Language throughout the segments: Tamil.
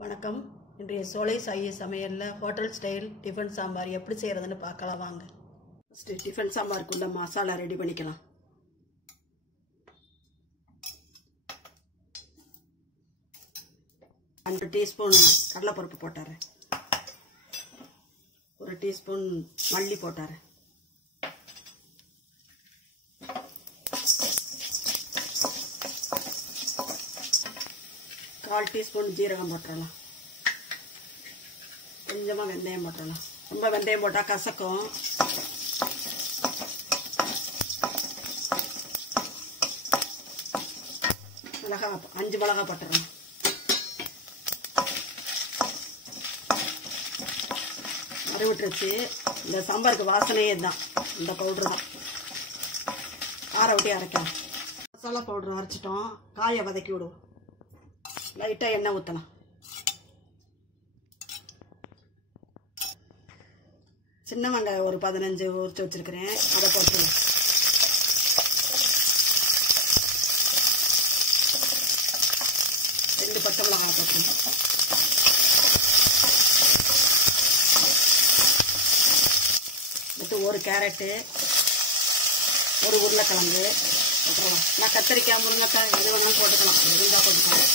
வணக்கம். இன்றைய சோலை சாயி சமையலில் ஹோட்டல் ஸ்டைல் டிஃபன் சாம்பார் எப்படி செய்கிறதுன்னு பார்க்கலாம் வாங்க. ஃபஸ்ட்டு டிஃபன் சாம்பாருக்குள்ள மசாலா ரெடி பண்ணிக்கலாம். ரெண்டு டீஸ்பூன் கடலைப்பருப்பு போட்டாரு, ஒரு டீஸ்பூன் மல்லி போட்டாரு, கால் டீஸ்பூன் ஜீரகம் போட்டுடலாம், கொஞ்சமாக வெந்தயம் போட்டுடலாம். ரொம்ப வெந்தயம் போட்டால் கசக்கும். மிளகா 5 மிளகா போட்டுடலாம். மறுவிட்டுருச்சு. இந்த சாம்பாருக்கு வாசனையே தான் இந்த பவுட்ரு தான். காரை விட்டி அரைக்கலாம். மசாலா பவுட்ரு அரைச்சிட்டோம். காயை வதக்கி விடுவோம். லைட்டாக எண்ணெய் ஊற்றலாம். சின்ன வெங்காயம் ஒரு 15 உரிச்சு வச்சிருக்கிறேன், அதை போட்டுருவோம். ரெண்டு பச்சை மிளகாய் போட்டுருவோம். அடுத்து ஒரு கேரட்டு, ஒரு உருளைக்கிழங்கு போட்டுருவோம். நான் கத்திரிக்காய், முருங்கைக்காய் எது வேணாலும் போட்டுக்கலாம், இருந்தால் போட்டுக்கலாம்.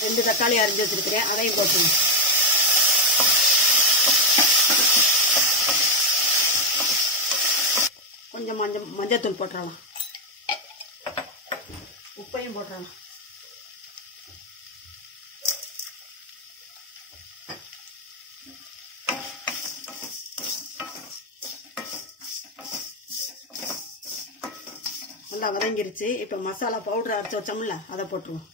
2 தக்காளி அரிஞ்சு வச்சிருக்கிறேன், அதையும் போட்டுருவோம். கொஞ்சம் மஞ்சத்தூள் போட்டுடலாம். உப்பையும் போட்டுடலாம். நல்லா வதங்கிருச்சு. இப்போ மசாலா பவுடர் அரைச்சி வச்சோம்ல, அதை போட்டுருவோம்.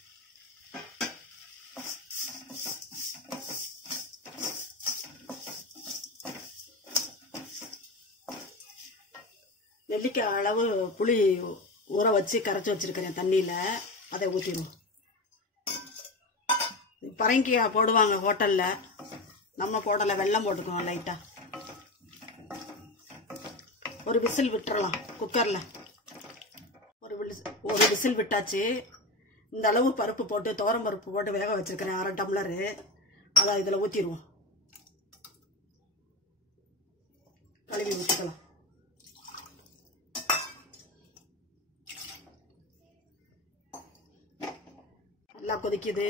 நெல்லிக்காய் அளவு புளி ஊற வச்சு கரைச்சி வச்சிருக்கிறேன் தண்ணியில், அதை ஊற்றிடுவோம். பரங்கிக்காய் போடுவாங்க ஹோட்டலில், நம்ம போடலை, வெல்லம் போட்டுக்குவோம் லைட்டாக. ஒரு விசில் விட்டுறலாம் குக்கரில். ஒரு விசில் விட்டாச்சு. இந்த அளவு பருப்பு போட்டு, துவரம் பருப்பு போட்டு வேக வச்சிருக்கிறேன் 1/2 டம்ளரு. அதை இதில் ஊற்றிடுவோம். கழுவி ஊற்றிக்கலாம். நல்லா கொதிக்குது.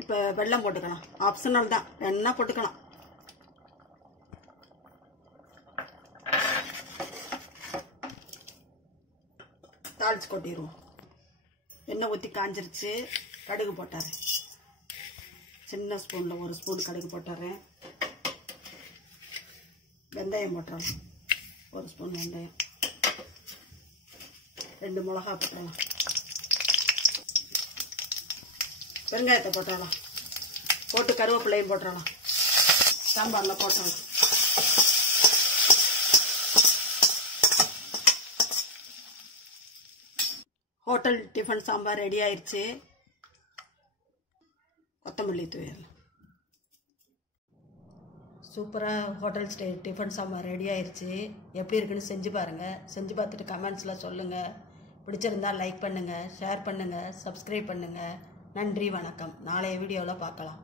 இப்போ வெல்லம் போட்டுக்கலாம். ஆப்ஷனல் தான், வேணா போட்டுக்கலாம். தாளிச்சு கொட்டிடுவோம். எண்ணெய் ஊற்றி காஞ்சிருச்சு. கடுகு போட்டாரு. சின்ன ஸ்பூனில் 1 ஸ்பூன் கடுகு போட்டாரு. வெந்தயம் போட்டுறலாம். 1 ஸ்பூன் வெந்தயம். 2 மிளகா போட்டுடலாம். வெங்காயத்தை போட்டுடலாம். போட்டு கருவேப்பிலையும் போட்டுடலாம். சாம்பாரில் போட்டுடலாம். ஹோட்டல் டிஃபன் சாம்பார் ரெடி ஆயிடுச்சு. கொத்தமல்லி தூவிடலாம். சூப்பராக hotel style tiffin sambar ready ஆயிடுச்சு. எப்படி இருக்குன்னு செஞ்சு பாருங்கள். செஞ்சு பார்த்துட்டு கமெண்ட்ஸில் சொல்லுங்கள். பிடிச்சிருந்தால் லைக் பண்ணுங்கள், ஷேர் பண்ணுங்கள், சப்ஸ்கிரைப் பண்ணுங்கள். நன்றி, வணக்கம். நாளைய வீடியோவில் பார்க்கலாம்.